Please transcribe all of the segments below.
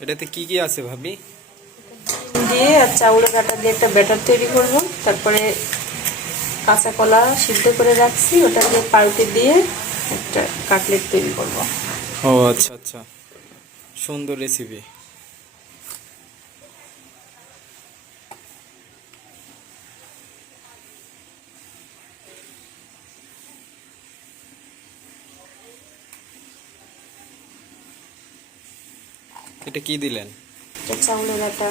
এটাতে কি কি আছে ভাবি? দিয়ে আর চাউলের কাটা দিয়ে একটা ব্যাটার তৈরি করব। তারপরে কাঁচা কলা সিদ্ধ করে রাখছি। ওটা দিয়ে পাউটি দিয়ে একটা কাটলেট তৈরি করব। ও আচ্ছা আচ্ছা। সুন্দর রেসিপি এটা কি দিলেন? চাউলের আটা।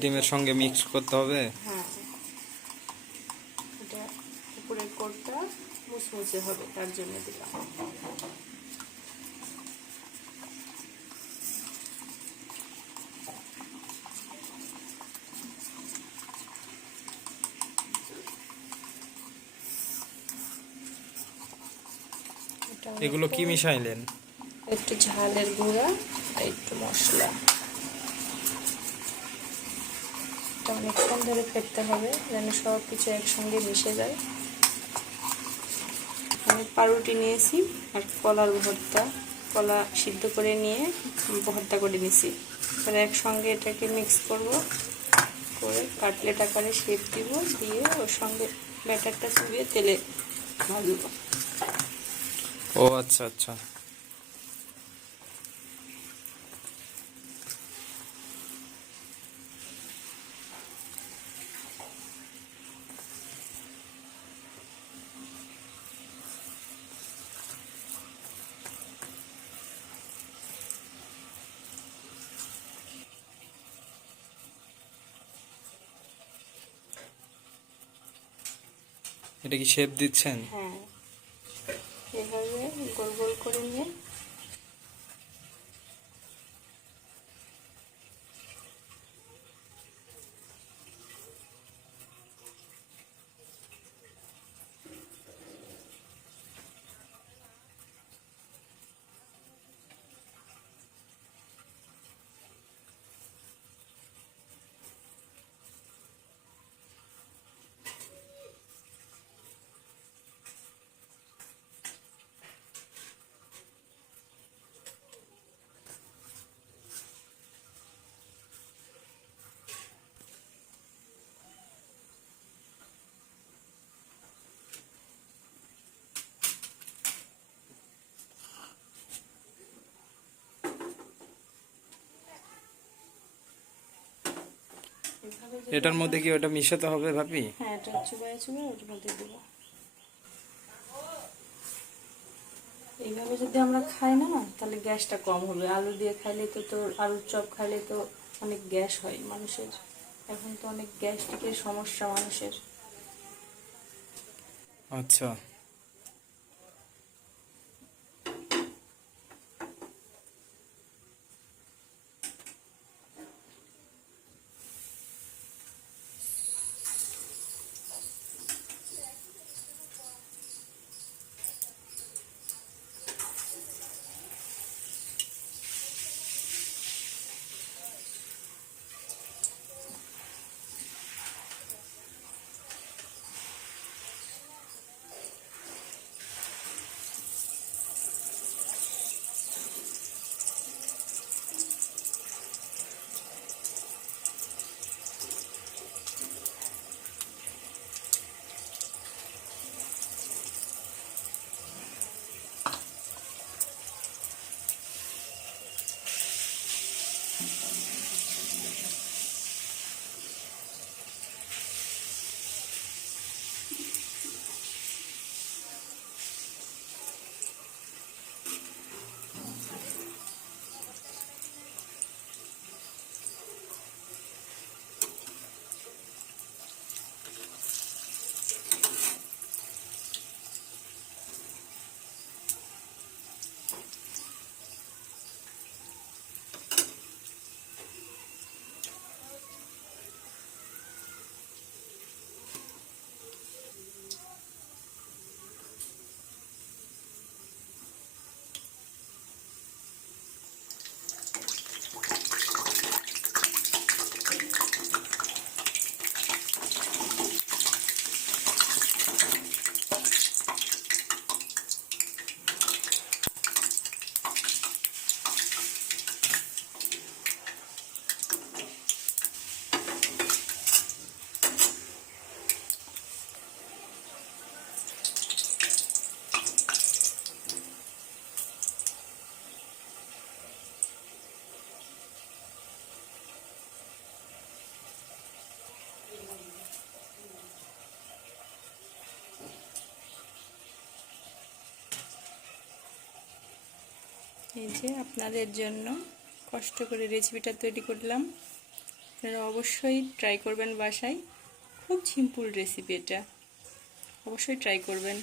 ডিমের সঙ্গে মিক্স করতে হবে? হ্যাঁ। এটা উপরের কোটটা মুচমুচে হবে তার জন্য দিলাম। এগুলো কি মিশাইলেন? একটু ঝালের গুঁড়া আর একটু মশলা। অনেকক্ষণ ধরে ফেটতে হবে, যেন সব কিছু একসঙ্গে মিশে যায়। আমি পাউরুটি নিয়েছি আর কলার ভর্তা। কলা সিদ্ধ করে নিয়ে ভর্তা করে নিয়েছি এবার একসঙ্গে এটাকে মিক্স করব। করে কাটলেট আকারে শেপ দিব, দিয়ে ওর সঙ্গে ব্যাটারটা চুবিয়ে তেলে ভাজবো ও আচ্ছা আচ্ছা। এটা কি শেপ দিচ্ছেন? হ্যাঁ এভাবে গোল গোল করে নিয়ে এভাবে যদি এটার মধ্যে কি ওটা মিশাতে হবে ভাবি? হ্যাঁ এটা চুবাই চুবাই ওর মধ্যে দেব। এইভাবে যদি আমরা খাই না না তাহলে গ্যাসটা কম হবে আলু দিয়ে খাইলে তো তোর আলুর চপ খাইলে তো অনেক গ্যাস হয় মানুষের। এখন তো অনেক গ্যাস্ট্রিকের সমস্যা মানুষের। আচ্ছা। এই যে আপনাদের জন্য কষ্ট করে রেসিপিটা তৈরি করলাম। আপনারা অবশ্যই ট্রাই করবেন বাসায়। খুব সিম্পল রেসিপি এটা। অবশ্যই ট্রাই করবেন।